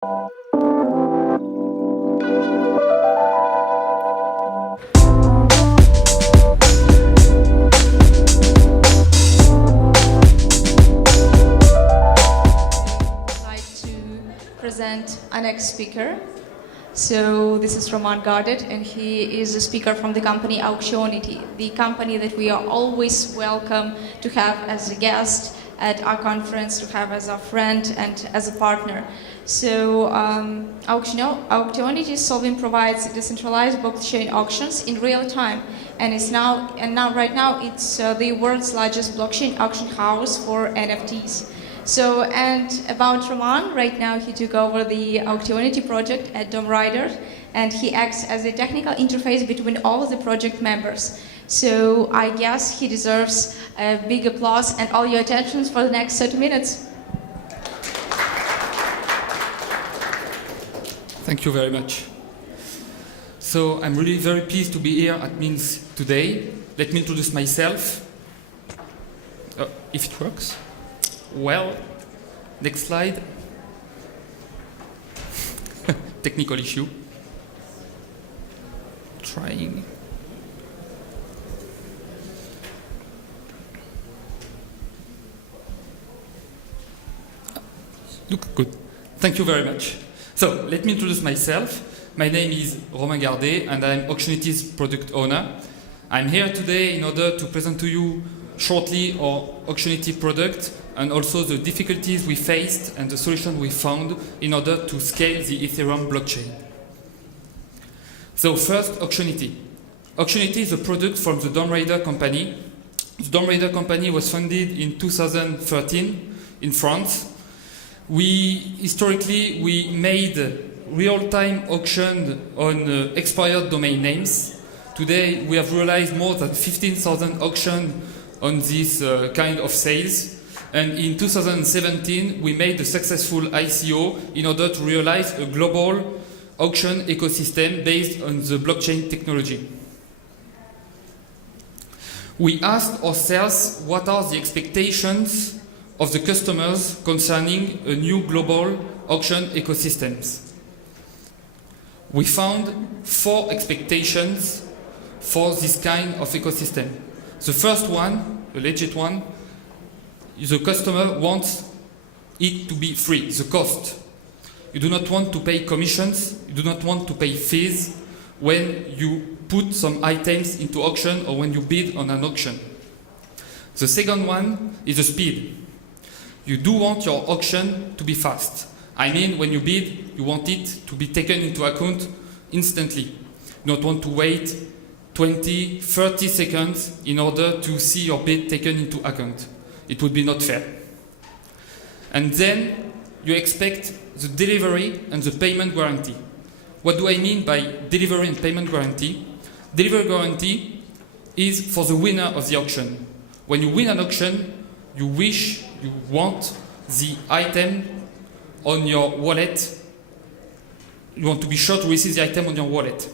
Present our next speaker. So this is Romain and he is a speaker from the company Auctionity, the company that we are always welcome to have as a guest at our conference, to have as a friend and as a partner. So Auctionity solving provides decentralized blockchain auctions in real time, and right now it's the world's largest blockchain auction house for NFTs. So, and about Romain, right now he took over the Auctionity project at Dome Rider, and he acts as a technical interface between all of the project members. So I guess he deserves a big applause and all your attention for the next 30 minutes. Thank you very much. So I'm really very pleased to be here at Minsk today. Let me introduce myself, if it works. Well, next slide. Technical issue. Trying. Look good. Thank you very much. So, let me introduce myself. My name is Romain and I'm Auctionity's product owner. I'm here today in order to present to you shortly our Auctionity product and also the difficulties we faced and the solution we found in order to scale the Ethereum blockchain. So first, Auctionity. Auctionity is a product from the Dome Rider company. The Dome Rider company was founded in 2013 in France. Historically, we made real-time auction on expired domain names. Today, we have realized more than 15,000 auctions on this kind of sales. And in 2017, we made a successful ICO in order to realize a global auction ecosystem based on the blockchain technology. We asked ourselves what are the expectations of the customers concerning a new global auction ecosystems. We found 4 expectations for this kind of ecosystem. The first one, the legit one, the customer wants it to be free, the cost. You do not want to pay commissions, you do not want to pay fees when you put some items into auction or when you bid on an auction. The second one is the speed. You do want your auction to be fast. I mean, when you bid, you want it to be taken into account instantly. You don't want to wait 20, 30 seconds in order to see your bid taken into account. It would be not fair. And then you expect the delivery and the payment guarantee. What do I mean by delivery and payment guarantee? Delivery guarantee is for the winner of the auction. When you win an auction, you want the item on your wallet. You want to be sure to receive the item on your wallet.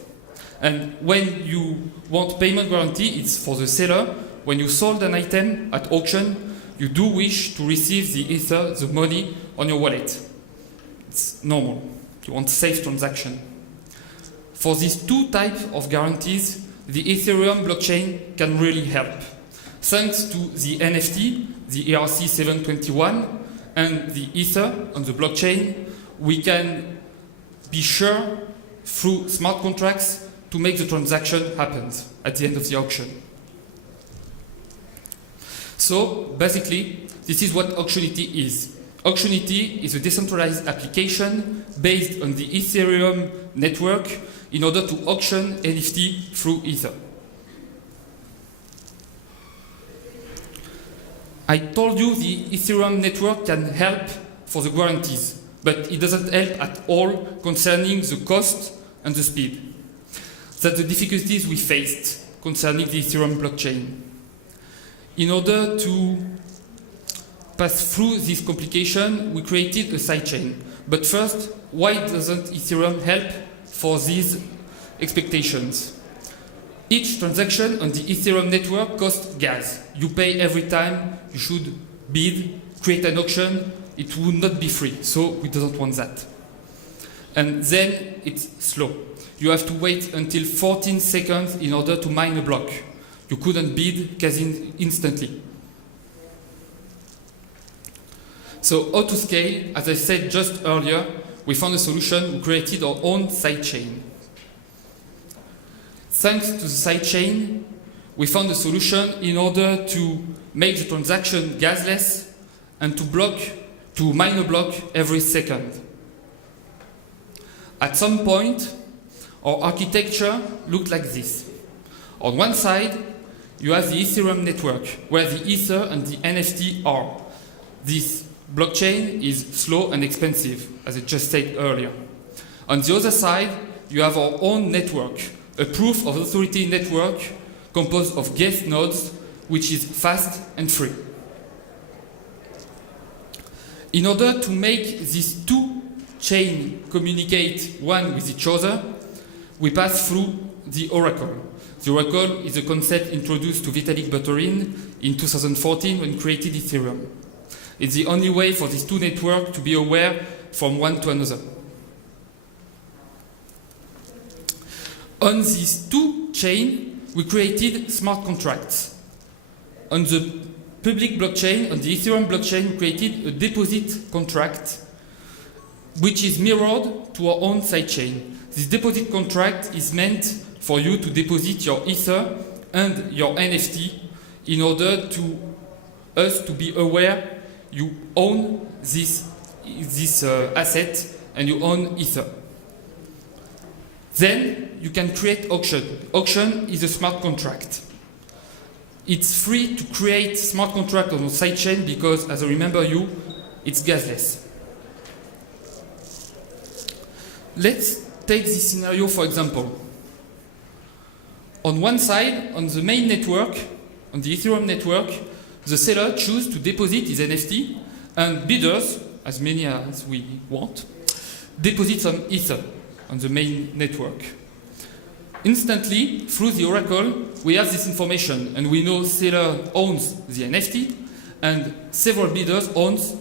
And when you want payment guarantee, it's for the seller. When you sold an item at auction, you do wish to receive the Ether, the money, on your wallet. It's normal. You want safe transaction. For these 2 types of guarantees, the Ethereum blockchain can really help. Thanks to the NFT, the ERC-721, and the Ether on the blockchain, we can be sure through smart contracts to make the transaction happen at the end of the auction. So basically, this is what Auctionity is. Auctionity is a decentralized application based on the Ethereum network in order to auction NFT through Ether. I told you the Ethereum network can help for the guarantees, but it doesn't help at all concerning the cost and the speed. That's the difficulties we faced concerning the Ethereum blockchain. In order to pass through this complication, we created a sidechain. But first, why doesn't Ethereum help for these expectations? Each transaction on the Ethereum network costs gas. You pay every time you should bid, create an auction. It would not be free, so we don't want that. and then it's slow. You have to wait until 14 seconds in order to mine a block. You couldn't bid quasi instantly. So how to scale? As I said just earlier, we found a solution. We created our own sidechain. Thanks to the sidechain, we found a solution in order to make the transaction gasless and to mine a block every second. At some point, our architecture looked like this. On one side, you have the Ethereum network, where the Ether and the NFT are. This blockchain is slow and expensive, as I just said earlier. On the other side, you have our own network, a proof of authority network composed of guest nodes, which is fast and free. In order to make these two chains communicate one with each other, we pass through the Oracle. The Oracle is a concept introduced to Vitalik Buterin in 2014 when he created Ethereum. It's the only way for these two networks to be aware from one to another. On these two chains, we created smart contracts. On the public blockchain, on the Ethereum blockchain, we created a deposit contract, which is mirrored to our own sidechain. This deposit contract is meant for you to deposit your Ether and your NFT in order to us to be aware you own this asset and you own Ether. Then you can create auction. Auction is a smart contract. It's free to create smart contract on the sidechain because, as I remember you, it's gasless. Let's take this scenario for example. On one side, on the main network, on the Ethereum network, the seller chooses to deposit his NFT, and bidders, as many as we want, deposit some Ether on the main network. Instantly, through the Oracle, we have this information, and we know seller owns the NFT, and several bidders owns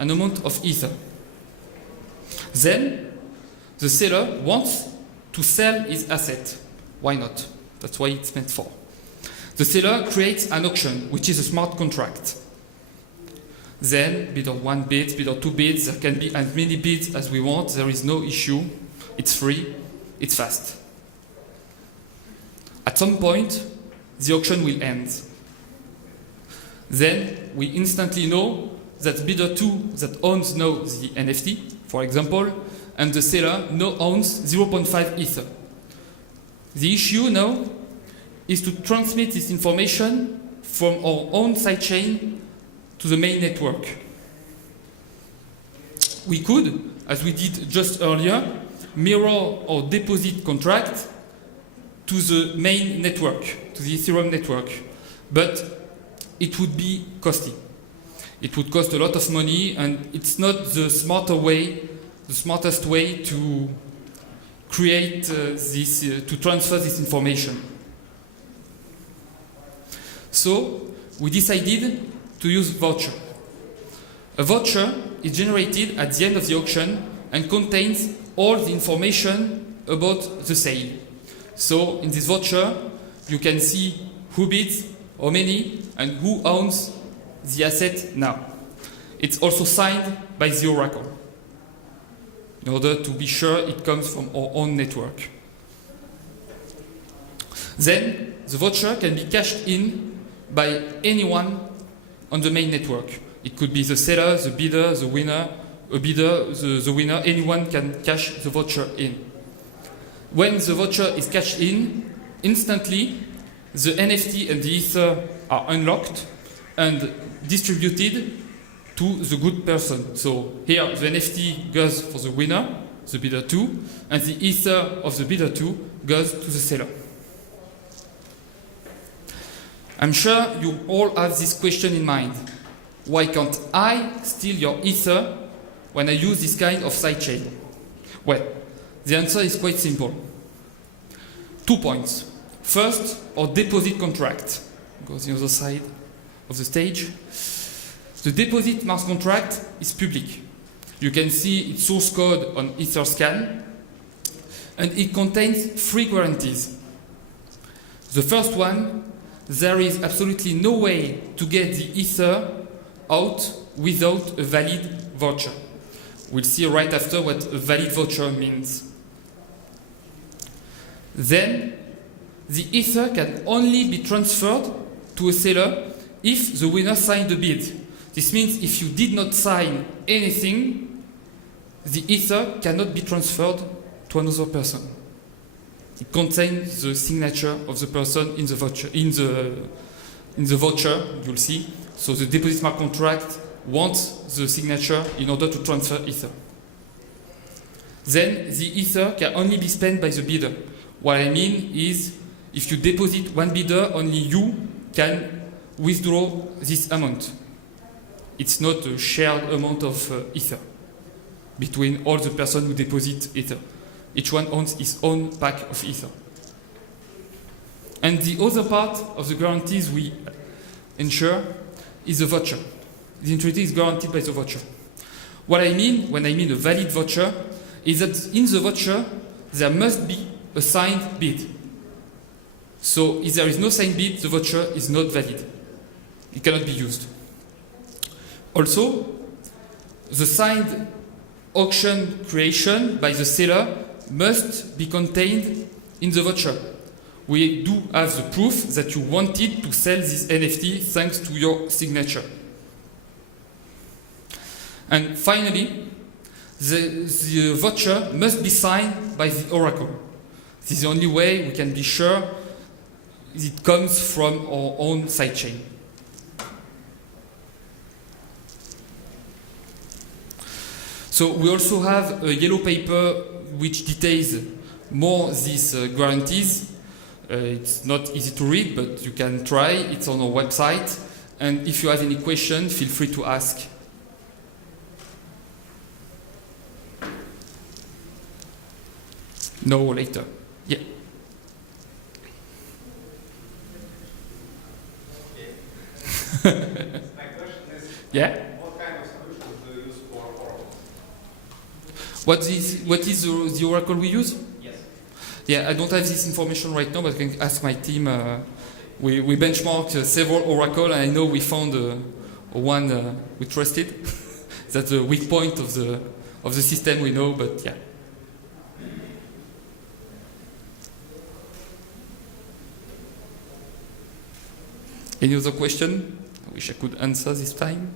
an amount of Ether. Then, the seller wants to sell his asset. Why not? That's why it's meant for. The seller creates an auction, which is a smart contract. Then, bidder 1 bids, bidder 2 bids, there can be as many bids as we want, there is no issue, it's free, it's fast. At some point, the auction will end. Then, we instantly know that bidder 2 that owns now the NFT, for example, and the seller now owns 0.5 Ether. The issue now is to transmit this information from our own sidechain to the main network. We could, as we did just earlier, mirror our deposit contract to the main network, to the Ethereum network, but it would be costly. It would cost a lot of money, and it's not the smartest way to create to transfer this information. So we decided to use voucher. A voucher is generated at the end of the auction and contains all the information about the sale. So in this voucher, you can see who bids, how many, and who owns the asset now. It's also signed by the Oracle, in order to be sure it comes from our own network. Then, the voucher can be cashed in by anyone on the main network. It could be the seller, the bidder, the winner, the winner, anyone can cash the voucher in. When the voucher is cashed in, instantly the NFT and the Ether are unlocked and distributed to the good person. So here the NFT goes for the winner, the bidder 2, and the Ether of the bidder 2 goes to the seller. I'm sure you all have this question in mind. Why can't I steal your Ether when I use this kind of sidechain? Well, the answer is quite simple. 2 points. First, our deposit contract. Go to the other side of the stage. The deposit smart contract is public. You can see its source code on Etherscan, and it contains 3 guarantees. The first one, there is absolutely no way to get the Ether out without a valid voucher. We'll see right after what a valid voucher means. Then, the Ether can only be transferred to a seller if the winner signed the bid. This means if you did not sign anything, the Ether cannot be transferred to another person. It contains the signature of the person in the voucher. In the voucher, you'll see. So the deposit smart contract wants the signature in order to transfer Ether. Then the Ether can only be spent by the bidder. What I mean is, if you deposit one bidder, only you can withdraw this amount. It's not a shared amount of Ether between all the persons who deposit Ether. Each one owns his own pack of Ether. And the other part of the guarantees we ensure is the voucher. The integrity is guaranteed by the voucher. What I mean when I mean a valid voucher is that in the voucher there must be a signed bid. So if there is no signed bid, the voucher is not valid. It cannot be used. Also, the signed auction creation by the seller must be contained in the voucher. We do have the proof that you wanted to sell this NFT thanks to your signature. And finally, the voucher must be signed by the oracle. This is the only way we can be sure it comes from our own sidechain. So we also have a yellow paper which details more these guarantees. It's not easy to read, but you can try. It's on our website. And if you have any question, feel free to ask. No, later. Yeah. My question is, yeah? what kind of solutions do you use for Oracle? What is the oracle we use? Yes. Yeah, I don't have this information right now, but I can ask my team. We benchmarked several oracle, and I know we found one we trusted. That's the weak point of the system we know, but yeah. Any other question? I wish I could answer this time.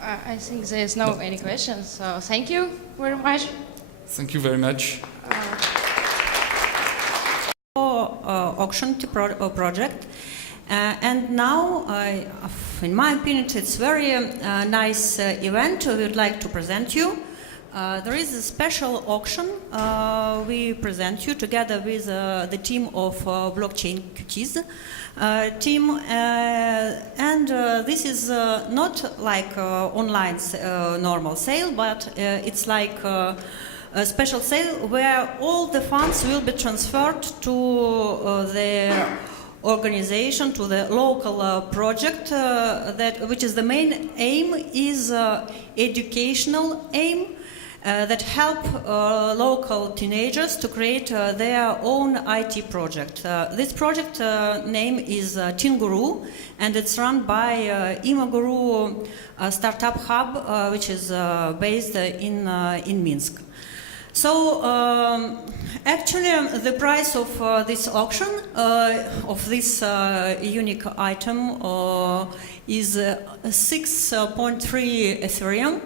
I think there's no any questions, so thank you very much. Thank you very much. Auctionity project. And now, in my opinion, it's very nice event we would like to present you. There is a special auction we present you together with the team of Blockchain QTs team, and this is not like online normal sale, but it's like a special sale where all the funds will be transferred to the organization, to the local project, which is the main aim is educational aim. That help local teenagers to create their own IT project. This project name is Teen Guru, and it's run by Imaguru startup hub, which is based in Minsk. So actually the price of this auction, of this unique item is 6.3 Ethereum.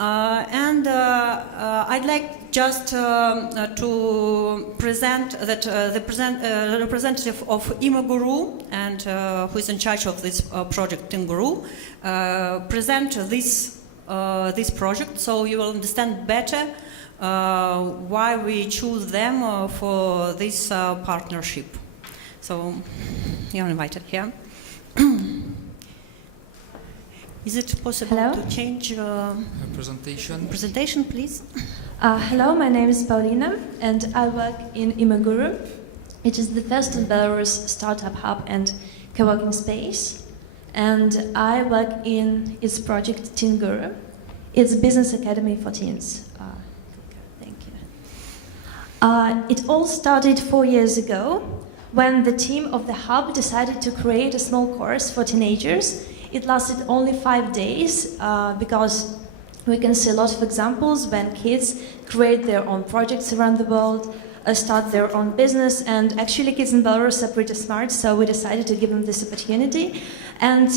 And I'd like just to present that the representative of Imaguru, and who is in charge of this project, Imaguru, present this project, so you will understand better why we choose them for this partnership. So you're invited here. Is it possible to change presentation, please? Hello, my name is Paulina, and I work in Imaguru. It is the first in Belarus startup hub and co-working space. and I work in its project Teen Guru. It's a business academy for teens. Thank you. It all started 4 years ago when the team of the hub decided to create a small course for teenagers. It lasted only 5 days because we can see a lot of examples when kids create their own projects around the world, start their own business, and actually kids in Belarus are pretty smart, so we decided to give them this opportunity. And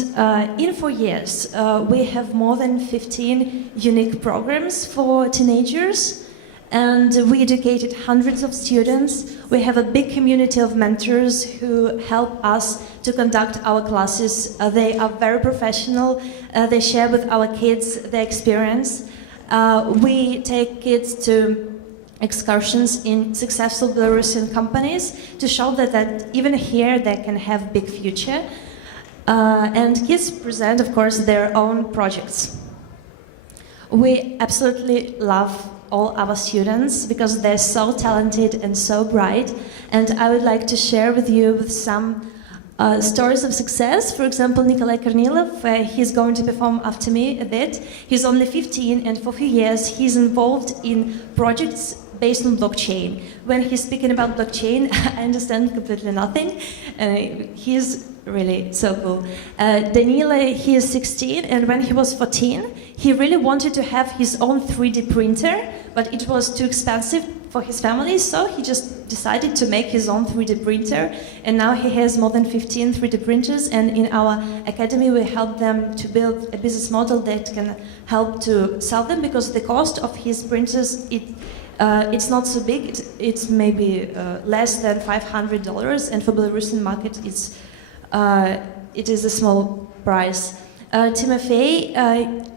in 4 years, we have more than 15 unique programs for teenagers, and we educated hundreds of students. We have a big community of mentors who help us to conduct our classes. They are very professional. They share with our kids their experience. We take kids to excursions in successful Belarusian companies to show that even here they can have big future. And kids present, of course, their own projects. We absolutely love all our students because they're so talented and so bright. And I would like to share with you some stories of success. For example, Nikolai Kornilov, he's going to perform after me a bit. He's only 15, and for a few years he's involved in projects based on blockchain. When he's speaking about blockchain, I understand completely nothing. He's really so cool. Danila, he is 16, and when he was 14, he really wanted to have his own 3D printer, but it was too expensive for his family, so he just decided to make his own 3D printer, and now he has more than 15 3D printers, and in our academy we help them to build a business model that can help to sell them, because the cost of his printers, it's not so big, it's maybe less than $500, and for Belarusian market it is a small price. Timofey,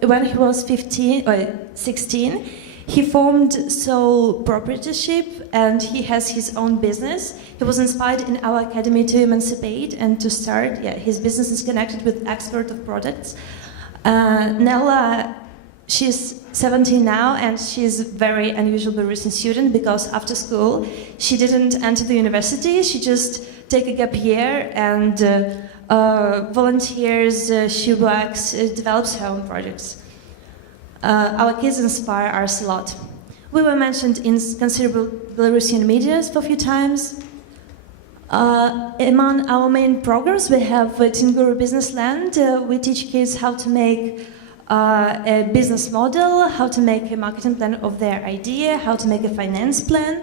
when he was 16, he formed sole proprietorship and he has his own business. He was inspired in our academy to emancipate and to start. His business is connected with export of products. Nella, she's 17 now, and she's a very unusual Belarusian student because after school she didn't enter the university. She just take a gap year and volunteers. She works, develops her own projects. Our kids inspire us a lot. We were mentioned in considerable Belarusian media for a few times. Among our main programs, we have Teen Guru Business Land. We teach kids how to make a business model, how to make a marketing plan of their idea, how to make a finance plan,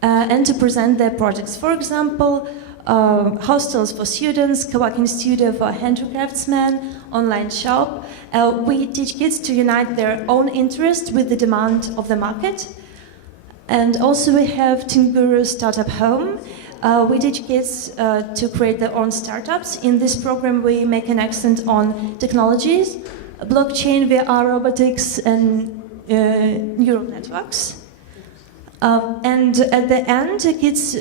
and to present their projects. For example, hostels for students, co-working studio for handicraftsmen, online shop. We teach kids to unite their own interest with the demand of the market. And also we have Teen Guru Startup Home. We teach kids to create their own startups. In this program we make an accent on technologies, blockchain, VR, robotics, and neural networks. And at the end, kids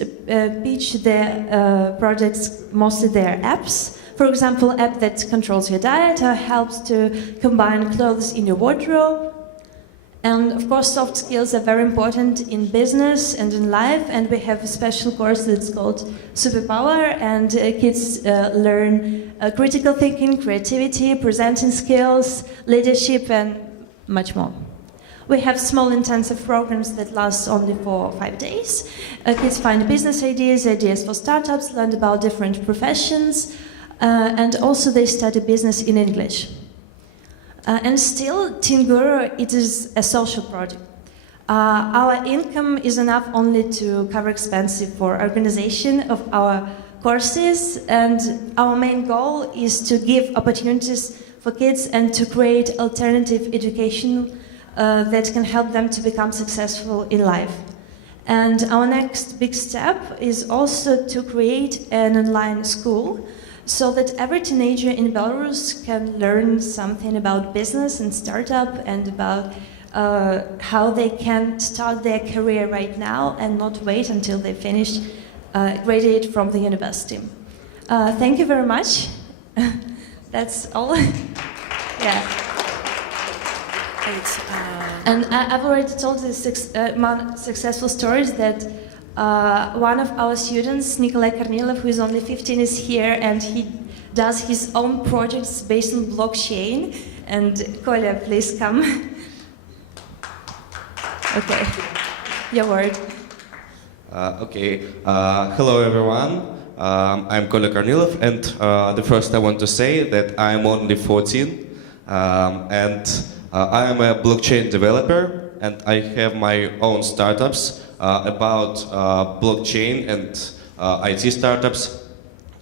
pitch their projects, mostly their apps. For example, app that controls your diet or helps to combine clothes in your wardrobe. And of course, soft skills are very important in business and in life. And we have a special course that's called Superpower. And kids learn critical thinking, creativity, presenting skills, leadership, and much more. We have small intensive programs that last only for 5 days. Kids find business ideas for startups, learn about different professions, and also they study business in English. And still, Teen Guru, it is a social project. Our income is enough only to cover expenses for organization of our courses, and our main goal is to give opportunities for kids and to create alternative education that can help them to become successful in life. And our next big step is also to create an online school so that every teenager in Belarus can learn something about business and startup and about how they can start their career right now and not wait until they finish, graduate from the university. Thank you very much. That's all. Yeah. And I've already told the successful stories that one of our students, Nikolai Kornilov, who is only 15, is here, and he does his own projects based on blockchain. And Kolya, please come. Okay, your word. Hello everyone. I'm Kolya Kornilov, and the first I want to say that I'm only 14, and I am a blockchain developer, and I have my own startups about blockchain and IT startups.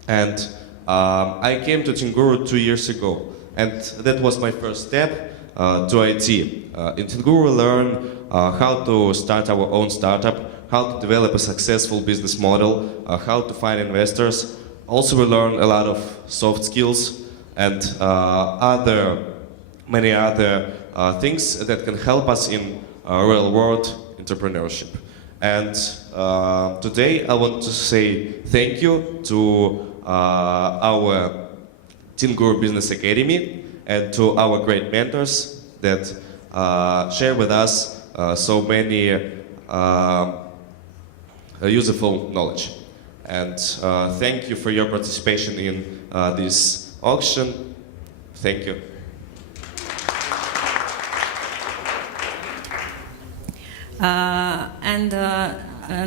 And I came to Tinguru 2 years ago, and that was my first step to IT. In Tinguru, we learn how to start our own startup, how to develop a successful business model, how to find investors. Also, we learn a lot of soft skills and many other things that can help us in real world entrepreneurship. And today I want to say thank you to our Tinguru Business Academy and to our great mentors that share with us so many useful knowledge. And thank you for your participation in this auction. Thank you.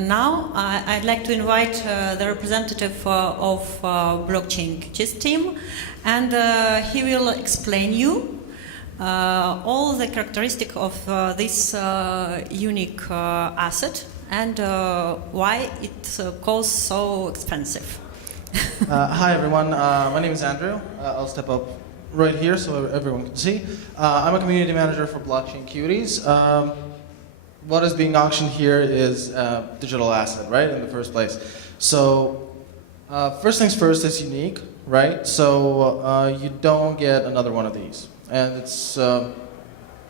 Now I'd like to invite the representative of blockchain Kits team, and he will explain you all the characteristics of this unique asset and why it costs so expensive. Hi everyone, my name is Andrew. I'll step up right here so everyone can see. I'm a community manager for Blockchain Cuties. What is being auctioned here is a digital asset, right, in the first place. So first things first, it's unique, right? So you don't get another one of these. And it's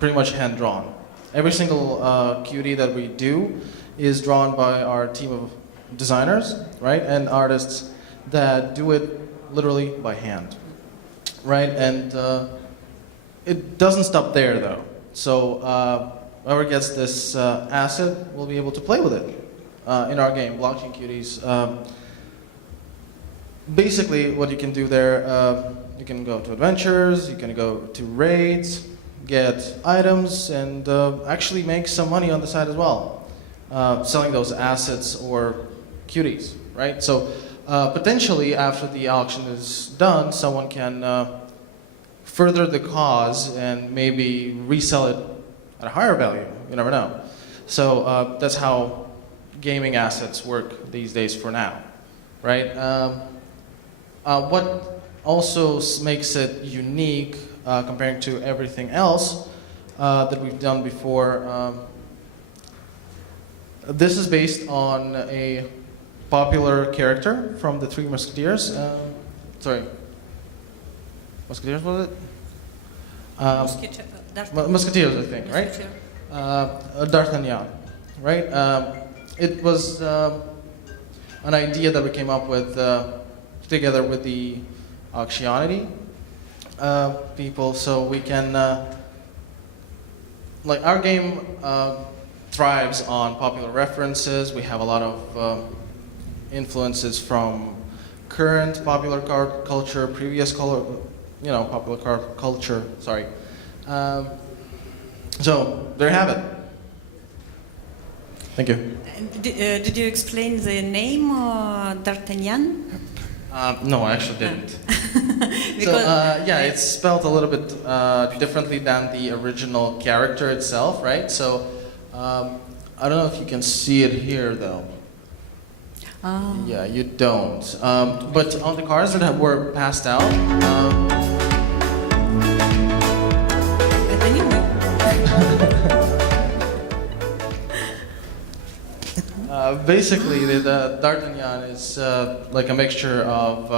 pretty much hand-drawn. Every single cutie that we do is drawn by our team of designers, right, and artists that do it literally by hand, right? And it doesn't stop there, though. So whoever gets this asset will be able to play with it in our game, Blockchain Cuties. Basically, what you can do there, you can go to adventures, you can go to raids, get items, and actually make some money on the side as well, selling those assets or cuties, right? So potentially, after the auction is done, someone can further the cause and maybe resell it at a higher value. You never know. So that's how gaming assets work these days for now, right? What also makes it unique comparing to everything else that we've done before, this is based on a popular character from the Three Musketeers. Musketeers was it? Musketeers, I think, right? D'Artagnan, right? It was an idea that we came up with together with the Auctionity people, so we can, like our game thrives on popular references. We have a lot of influences from current popular card culture, previous popular card culture, sorry. So there you have it. Thank you. Did you explain the name D'Artagnan? No, I actually didn't. So, yeah, it's spelled a little bit differently than the original character itself, right? So, I don't know if you can see it here, though. Oh. Yeah, you don't. But on the cards that were passed out, basically, the D'Artagnan is like a mixture of,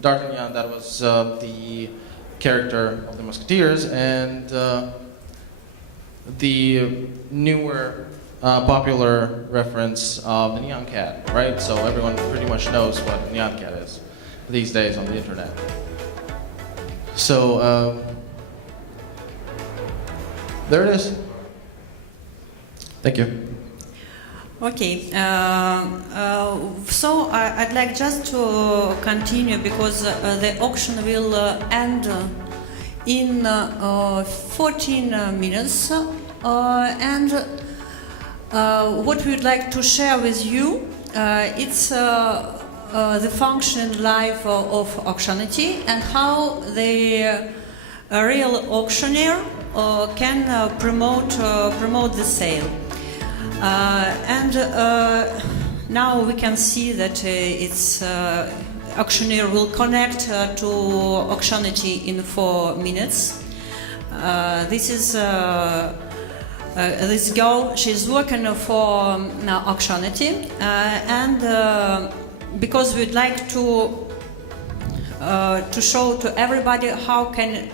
D'Artagnan, that was the character of the Musketeers, and the newer popular reference of the Neon Cat, right? So everyone pretty much knows what Neon Cat is these days on the internet. So there it is. Thank you. Okay, so I'd like just to continue because the auction will end in 14 minutes. And what we'd like to share with you, it's the function life of Auctionity and how the real auctioneer can promote the sale. And now we can see that auctioneer will connect to Auctionity in 4 minutes. This is this girl. She's working for Auctionity, and because we'd like to show to everybody how can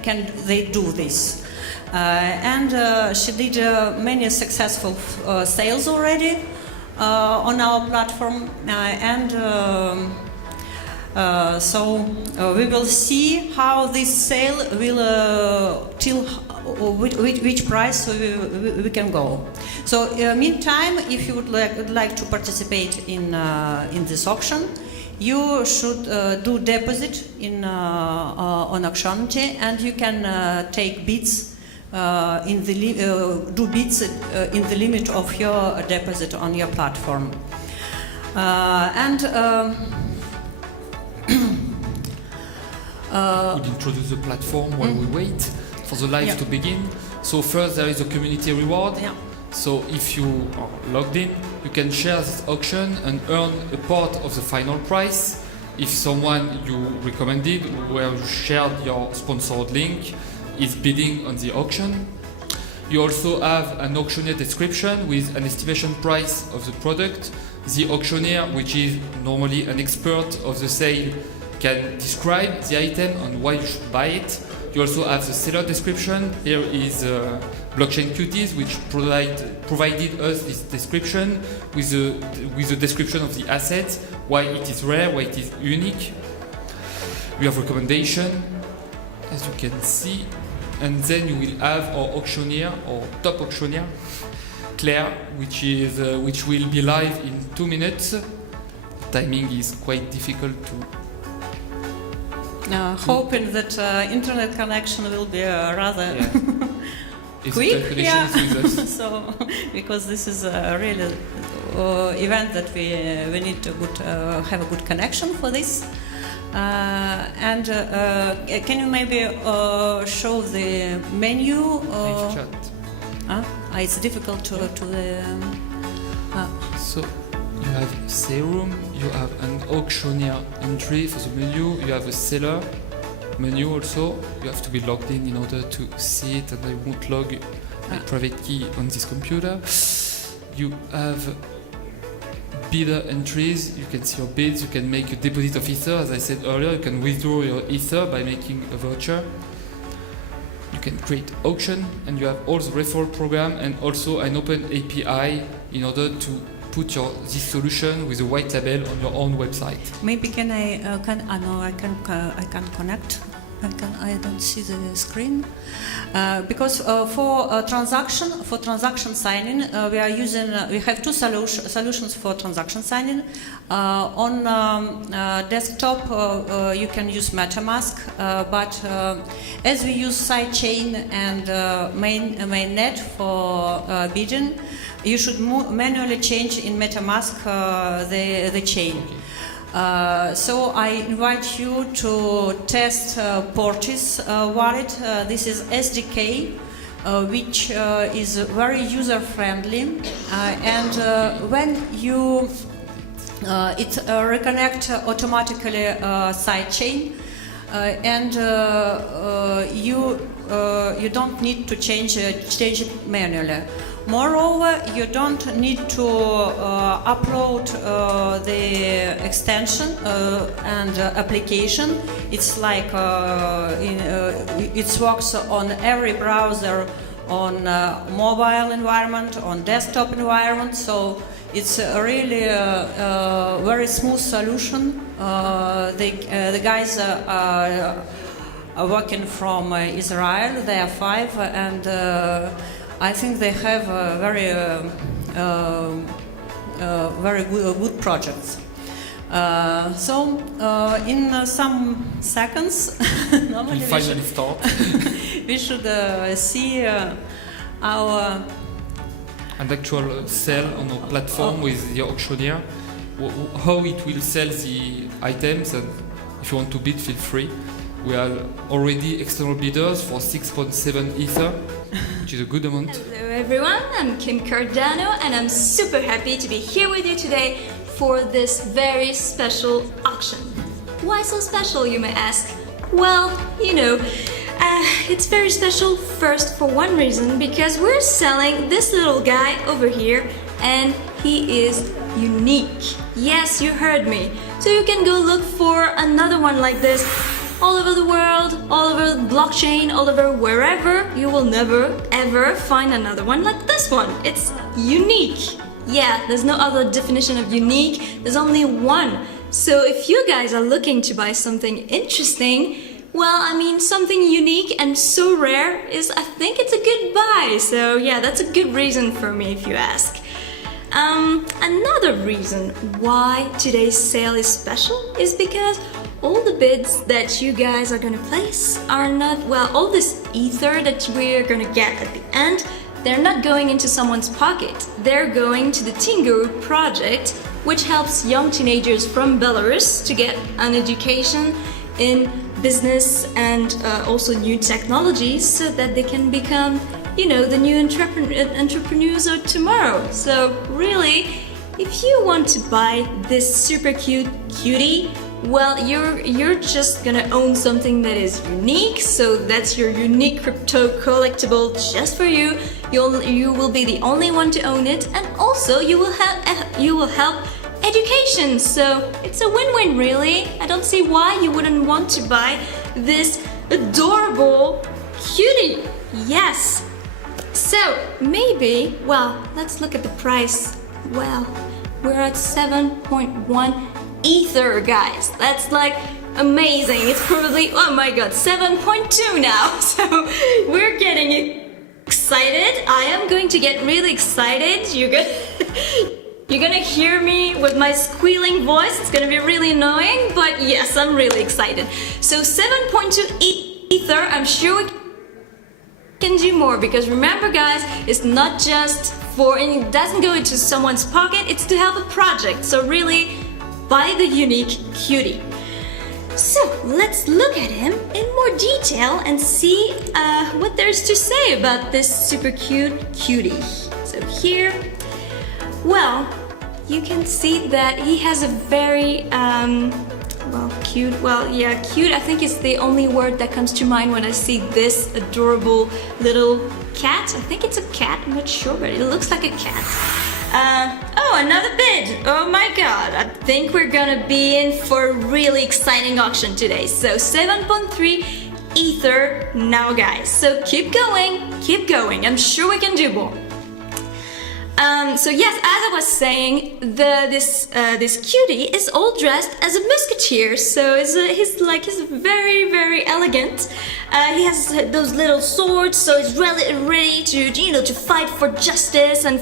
they do this. And she did many successful sales already on our platform, and so we will see how this sale will till which price we can go. So meantime, if you would like to participate in this auction, you should do deposit on Auctionity, and you can take bids. Do bids in the limit of your deposit on your platform. We'll introduce the platform while we wait for the live to begin. So first there is a community reward. Yeah. So if you are logged in, you can share this auction and earn a part of the final price. If someone you recommended, where you shared your sponsored link, is bidding on the auction. You also have an auctioneer description with an estimation price of the product. The auctioneer, which is normally an expert of the sale, can describe the item and why you should buy it. You also have the seller description. Here is Blockchain Cuties, which provided us this description with the description of the asset, why it is rare, why it is unique. We have recommendation, as you can see. And then you will have our auctioneer, or top auctioneer, Claire, which will be live in 2 minutes. Timing is quite difficult to. Hoping that internet connection will be rather quick. Yeah. With us. So, because this is a really event that we need to have a good connection for this. And can you maybe show the menu? Chat. It's difficult to the. So you have serum, you have an auctioneer entry for the menu, you have a seller menu also. You have to be logged in order to see it, and I won't log my private key on this computer. You have bidder entries, you can see your bids, you can make a deposit of Ether. As I said earlier, you can withdraw your Ether by making a voucher. You can create auction, and you have all the referral program and also an open API in order to put this solution with a white label on your own website. Maybe can I no, I can connect. I don't see the screen because for transaction signing we have two solutions for transaction signing. On desktop you can use MetaMask, but as we use sidechain and mainnet for bidding, you should manually change in MetaMask the chain. So I invite you to test Portis wallet. This is SDK, which is very user-friendly, and when you it reconnect automatically sidechain, and you don't need to change it manually. Moreover, you don't need to upload the extension and application. It's like it works on every browser, on mobile environment, on desktop environment. So it's a really very smooth solution. The guys are working from Israel. They are 5 and. I think they have a very very good projects. In some seconds, normally We finally start. we should see our An actual sale on our platform with the auctioneer, how it will sell the items, and if you want to bid, feel free. We are already external bidders for 6.7 Ether, which is a good amount. Hello everyone, I'm Kim Cardano and I'm super happy to be here with you today for this very special auction. Why so special, you may ask? Well, it's very special first for one reason, because we're selling this little guy over here and he is unique. Yes, you heard me. So you can go look for another one like this all over the world, all over the blockchain, all over wherever. You will never ever find another one like this one. It's unique. Yeah, there's no other definition of unique. There's only one. So if you guys are looking to buy something interesting, well, I mean, something unique and so rare I think it's a good buy. So yeah, that's a good reason for me if you ask. Another reason why today's sale is special is because all the bids that you guys are gonna place are not, well, all this ether that we're gonna get at the end, they're not going into someone's pocket. They're going to the Tingo project, which helps young teenagers from Belarus to get an education in business and also new technologies so that they can become, the new entrepreneurs of tomorrow. So really, if you want to buy this super cute cutie, well, you're just gonna own something that is unique. So that's your unique crypto collectible just for you. You will be the only one to own it, and also you will help education. So it's a win-win, really. I don't see why you wouldn't want to buy this adorable cutie. Yes. So maybe, well, let's look at the price. Well, we're at 7.1 Ether, guys. That's like amazing. It's probably, oh my god, 7.2 now. So we're getting excited. I am going to get really excited. You're gonna hear me with my squealing voice. It's gonna be really annoying, but yes, I'm really excited. So 7.2 Ether, I'm sure we can do more, because remember guys, it's not just and it doesn't go into someone's pocket, it's to help a project. So really, buy the unique cutie. So let's look at him in more detail and see what there's to say about this super cute cutie. So here, well, you can see that he has a very, cute. Well, yeah, cute I think is the only word that comes to mind when I see this adorable little cat. I think it's a cat, I'm not sure, but it looks like a cat. Oh, another bid! Oh my god, I think we're gonna be in for a really exciting auction today. So 7.3 Ether now, guys. So keep going. I'm sure we can do more. So yes, as I was saying, this cutie is all dressed as a musketeer. So he's very, very elegant. He has those little swords, so he's ready to fight for justice and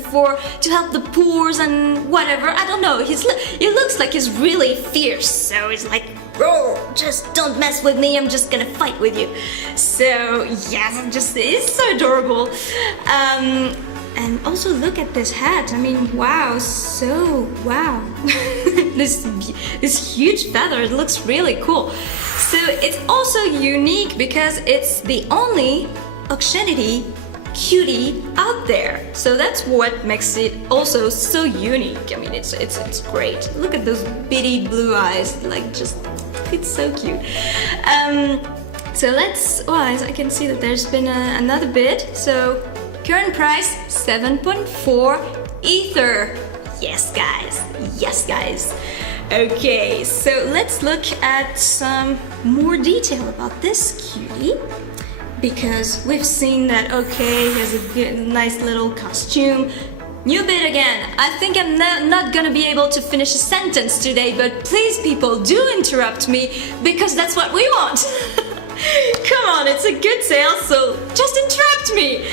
to help the poor and whatever. I don't know. He looks like he's really fierce. So he's like, "Bro, just don't mess with me. I'm just gonna fight with you." So yes, it's so adorable. And also look at this hat. I mean, wow, wow. this huge feather, it looks really cool. So it's also unique because it's the only Auctionity cutie out there. So that's what makes it also so unique. I mean, it's great. Look at those bitty blue eyes, it's so cute. So I can see that there's been another bid. So current price 7.4 Ether. Yes, guys. Okay, so let's look at some more detail about this cutie, because we've seen that, okay, he has a nice little costume. New bid again. I think I'm not gonna be able to finish a sentence today, but please, people, do interrupt me, because that's what we want. Come on, it's a good sale, so just interrupt me.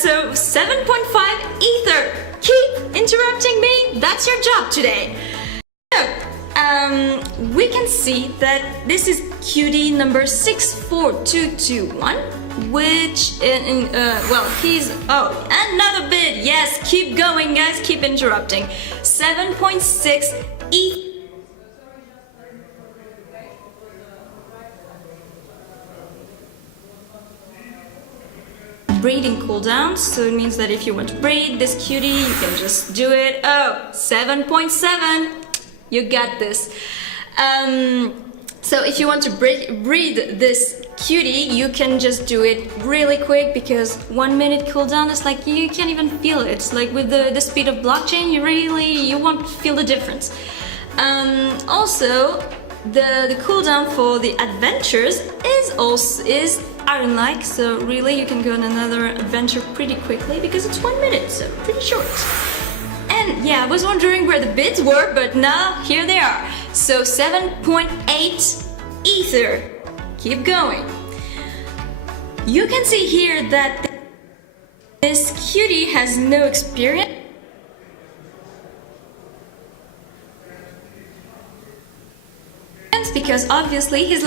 So 7.5 Ether. keep interrupting me? That's your job today. So, we can see that this is cutie number 64221, which, well, he's, oh, another bid. Yes, keep going, guys, keep interrupting. 7.6 ETH. Breeding cooldown, so it means that if you want to breed this cutie, you can just do it. Oh, 7.7, you got this. So if you want to breed this cutie, you can just do it really quick, because 1 minute cooldown is like, you can't even feel it. It's like with the speed of blockchain, you won't feel the difference. Also, the cooldown for the adventures is iron-like, so really you can go on another adventure pretty quickly, because it's 1 minute, so pretty short. And yeah, I was wondering where the bids were, but now here they are. So 7.8 Ether. Keep going. You can see here that this cutie has no experience, because obviously he's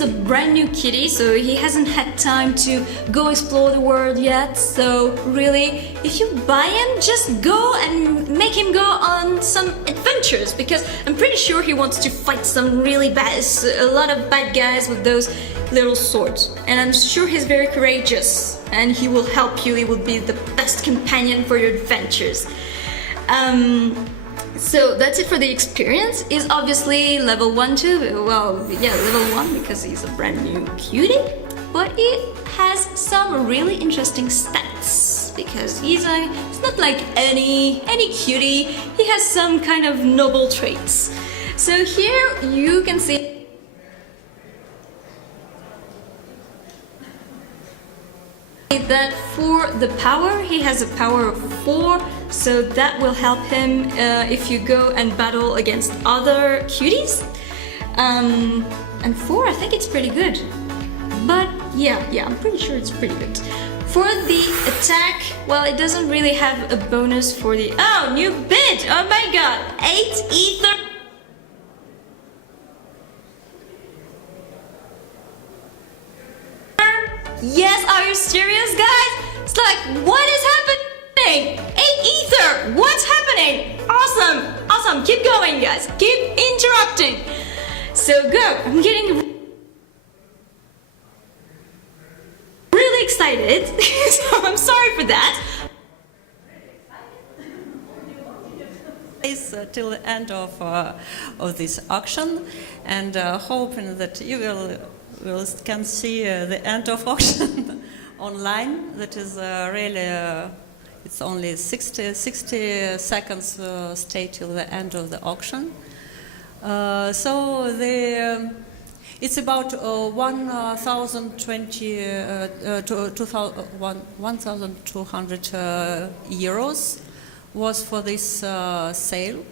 a brand new kitty, so he hasn't had time to go explore the world yet. So really, if you buy him, just go and make him go on some adventures, because I'm pretty sure he wants to fight some really a lot of bad guys with those little swords, and I'm sure he's very courageous, and he will help you. He will be the best companion for your adventures. So that's it for the experience. Is obviously level 1 too. Well, yeah, level 1 because he's a brand new cutie. But he has some really interesting stats, because he's not like any cutie. He has some kind of noble traits. So here you can see that for the power, he has a power of 4, so that will help him if you go and battle against other cuties. And 4, I think it's pretty good. But yeah, I'm pretty sure it's pretty good. For the attack, well, it doesn't really have a bonus for the... Oh, new bid! Oh my god! 8 Ether! Yes, are you serious, guys? It's like, what is happening? 8 Ether! What's happening? Awesome! Keep going, guys. Keep interrupting. So go. I'm getting really excited. So I'm sorry for that. Till the end of this auction, and hoping that you can see the end of auction online. That is really, it's only 60 seconds stay till the end of the auction. So it's about 1,200 euros was for this sale.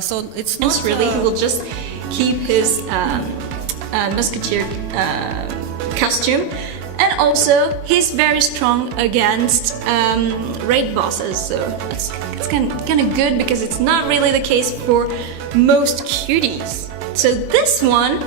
So it's not really, he will just keep his musketeer costume, and also he's very strong against raid bosses, so it's kind of good, because it's not really the case for most cuties. So this one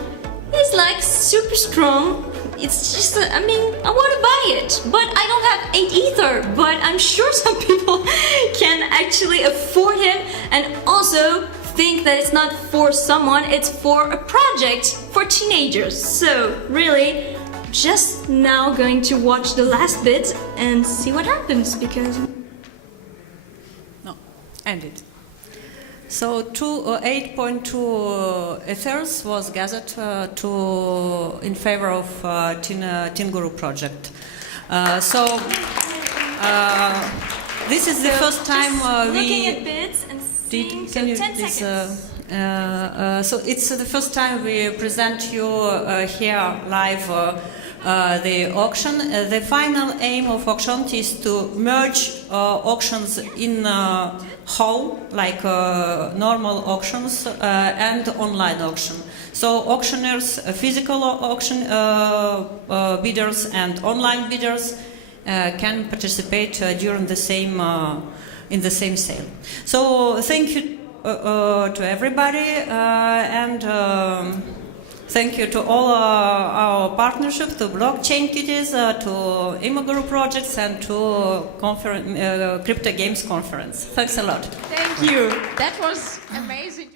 is like super strong. It's just, I mean, I want to buy it, but I don't have 8 Ether, but I'm sure some people can actually afford him, and also think that it's not for someone, it's for a project for teenagers. So really, just now going to watch the last bit and see what happens, because... No, ended. So 8.2 ethers was gathered in favor of Teen Guru project. This is the first time looking at bids and seeing, so 10 seconds. So it's the first time we present you here live the auction. The final aim of Auctionity is to merge auctions in whole, like normal auctions and online auction. So auctioneers, physical auction bidders and online bidders can participate during the same in the same sale. So thank you to everybody and thank you to all our partnerships, to Blockchain Kitties, to Imaguru projects, and to Crypto Games Conference. Thanks a lot. Thank you. That was amazing.